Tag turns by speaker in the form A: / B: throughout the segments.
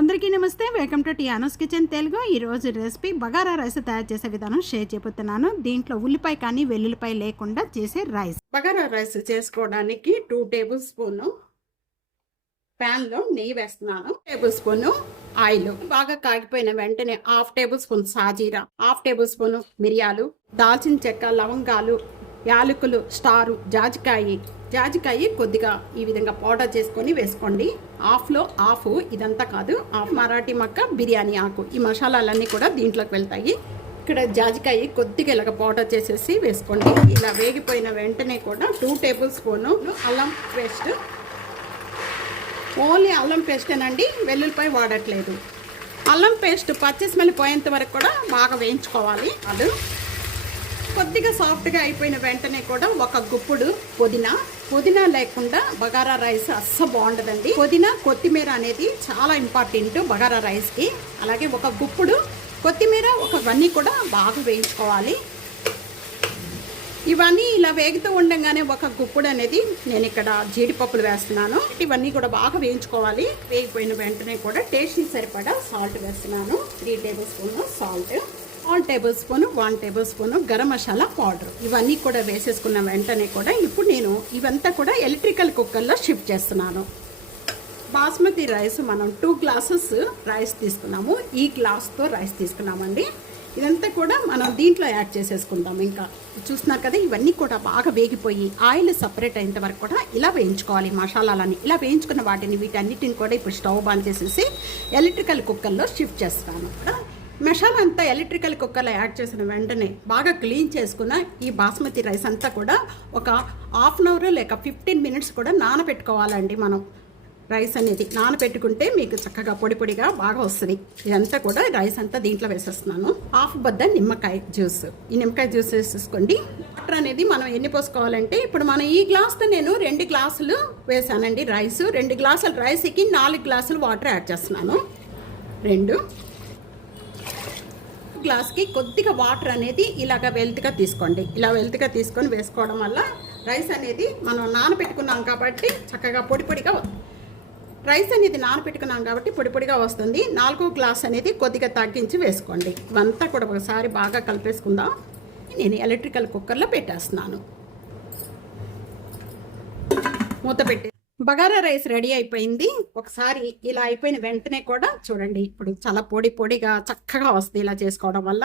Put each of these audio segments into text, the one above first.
A: అందరికీ నమస్తే. Welcome to Tiano's kitchen Telugu. ఈరోజు రెసిపీ బగారా రైస్ తయారు చేసే విధానం షేర్ చేయబోతున్నాను దీంట్లో ఉల్లిపాయ కానీ వెల్లుల్లిపాయ లేకుండా చేసే రైస్.
B: బగారా రైస్ చేసుకోవడానికి టూ టేబుల్ స్పూన్ ప్యాన్లో నెయ్యి వేస్తున్నాను. Tablespoon oil. బాగా కాగిపోయిన వెంటనే half tablespoon shahjeera. Half tablespoon మిరియాలు దాల్చిన చెక్క లవంగాలు యాలకులు స్టారు జాజికాయి. జాజికాయ కొద్దిగా ఈ విధంగా పౌడర్ చేసుకొని వేసుకోండి. హాఫ్లో ఆఫ్ ఇదంతా కాదు. ఆఫ్ మరాఠీ మక్క బిర్యానీ ఆకు. ఈ మసాలాలన్నీ కూడా దీంట్లోకి వెళ్తాయి. ఇక్కడ జాజికాయ కొద్దిగా ఇలాగ పౌడర్ చేసేసి వేసుకోండి. ఇలా వేగిపోయిన వెంటనే కూడా టూ టేబుల్ స్పూను అల్లం పేస్ట్. ఓన్లీ అల్లం పేస్టేనండి. వెల్లుల్లిపాయ వాడట్లేదు. అల్లం పేస్ట్ పచ్చి స్మెల్ పోయేంత వరకు కూడా బాగా వేయించుకోవాలి. అది కొద్దిగా సాఫ్ట్గా అయిపోయిన వెంటనే కూడా ఒక గుప్పుడు పుదీనా. పుదీనా లేకుండా బగారా రైస్ అస్సలు బాగుండదండి. పుదీనా కొత్తిమీర అనేది చాలా ఇంపార్టెంట్ బగారా రైస్కి. అలాగే ఒక గుప్పుడు కొత్తిమీర ఒకవన్నీ కూడా బాగా వేయించుకోవాలి. ఇవన్నీ ఇలా వేగుతూ ఉండగానే ఒక గుప్పుడు అనేది నేను ఇక్కడ జీడిపప్పులు వేస్తున్నాను. ఇవన్నీ కూడా బాగా వేయించుకోవాలి. వేగిపోయిన వెంటనే కూడా టేస్ట్కి సరిపడా సాల్ట్ వేస్తున్నాను. Three tablespoon salt. One tablespoon one tablespoon garam masala powder. ఇవన్నీ కూడా వేసేసుకున్న వెంటనే కూడా ఇప్పుడు నేను ఇవంతా కూడా ఎలక్ట్రికల్ కుక్కర్లో షిఫ్ట్ చేస్తున్నాను. బాస్మతి రైస్ మనం టూ గ్లాసెస్ రైస్ తీసుకున్నాము. ఈ గ్లాస్తో రైస్ తీసుకున్నామండి. ఇదంతా కూడా మనం దీంట్లో యాడ్ చేసేసుకుందాం ఇంకా. చూస్తున్నారు కదా ఇవన్నీ కూడా బాగా వేగిపోయి ఆయిల్ సపరేట్ అయినంత వరకు కూడా ఇలా వేయించుకోవాలి మసాలాలని ఇలా వేయించుకున్న వాటిని వీటన్నిటిని కూడా ఇప్పుడు స్టవ్ బాన్ చేసేసి ఎలక్ట్రికల్ కుక్కర్లో షిఫ్ట్ చేస్తాను మెషాల్ అంతా ఎలక్ట్రికల్ కుక్కర్లో యాడ్ చేసిన వెంటనే బాగా క్లీన్ చేసుకున్న ఈ బాస్మతి రైస్ అంతా కూడా ఒక హాఫ్ అన్ అవర్ లేక ఫిఫ్టీన్ మినిట్స్ కూడా నానబెట్టుకోవాలండి మనం. రైస్ అనేది నానబెట్టుకుంటే మీకు చక్కగా పొడి పొడిగా బాగా వస్తుంది. ఇదంతా కూడా రైస్ అంతా దీంట్లో వేసేస్తున్నాను. హాఫ్ బద్ద నిమ్మకాయ జ్యూస్. ఈ నిమ్మకాయ జ్యూస్ వేసేసుకోండి. వాటర్ అనేది మనం ఎన్ని పోసుకోవాలంటే ఇప్పుడు మనం ఈ గ్లాస్తో నేను రెండు గ్లాసులు వేసానండి రైస్. రెండు గ్లాసులు రైస్కి నాలుగు గ్లాసులు వాటర్ యాడ్ చేస్తున్నాను. రెండు గ్లాస్కి కొద్దిగా వాటర్ అనేది ఇలాగ వెల్త్గా తీసుకోండి. ఇలా వెల్త్గా తీసుకొని వేసుకోవడం వల్ల రైస్ అనేది మనం నానబెట్టుకున్నాం కాబట్టి చక్కగా పొడి పొడిగా రైస్ అనేది నానబెట్టుకున్నాం కాబట్టి పొడి పొడిగా వస్తుంది. నాలుగో గ్లాస్ అనేది కొద్దిగా తగ్గించి వేసుకోండి. ఇవంతా కూడా ఒకసారి బాగా కలిపేసుకుందాం. నేను ఎలక్ట్రికల్ కుక్కర్లో పెట్టేస్తున్నాను. మూత పెట్టి బగారా రైస్ రెడీ అయిపోయింది. ఒకసారి ఇలా అయిపోయిన వెంటనే కూడా చూడండి ఇప్పుడు చాలా పొడి పొడిగా చక్కగా వస్తుంది ఇలా చేసుకోవడం వల్ల.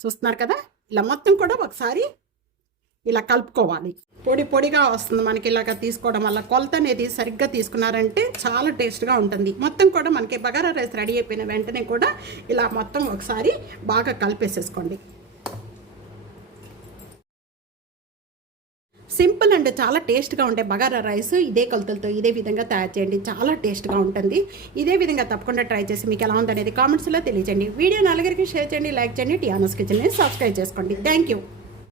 B: చూస్తున్నారు కదా? ఇలా మొత్తం కూడా ఒకసారి ఇలా కలుపుకోవాలి. పొడి పొడిగా వస్తుంది మనకి ఇలాగ తీసుకోవడం వల్ల. కొలత అనేది సరిగ్గా తీసుకున్నారంటే చాలా టేస్ట్గా ఉంటుంది. మొత్తం కూడా మనకి బగారా రైస్ రెడీ అయిపోయిన వెంటనే కూడా ఇలా మొత్తం ఒకసారి బాగా కలిపేసేసుకోండి. సింపుల్ అండ్ చాలా టేస్ట్గా ఉండే బగారా రైస్ ఇదే కొలతలతో ఇదే విధంగా తయారు చేయండి. చాలా టేస్ట్గా ఉంటుంది. ఇదే విధంగా తప్పకుండా ట్రై చేసి మీకు ఎలా ఉందనేది కామెంట్స్లో తెలియజేయండి. వీడియో నలుగురికి షేర్ చేయండి లైక్ చేయండి టియానోస్ కిచెన్ని సబ్స్క్రైబ్ చేసుకోండి. Thank you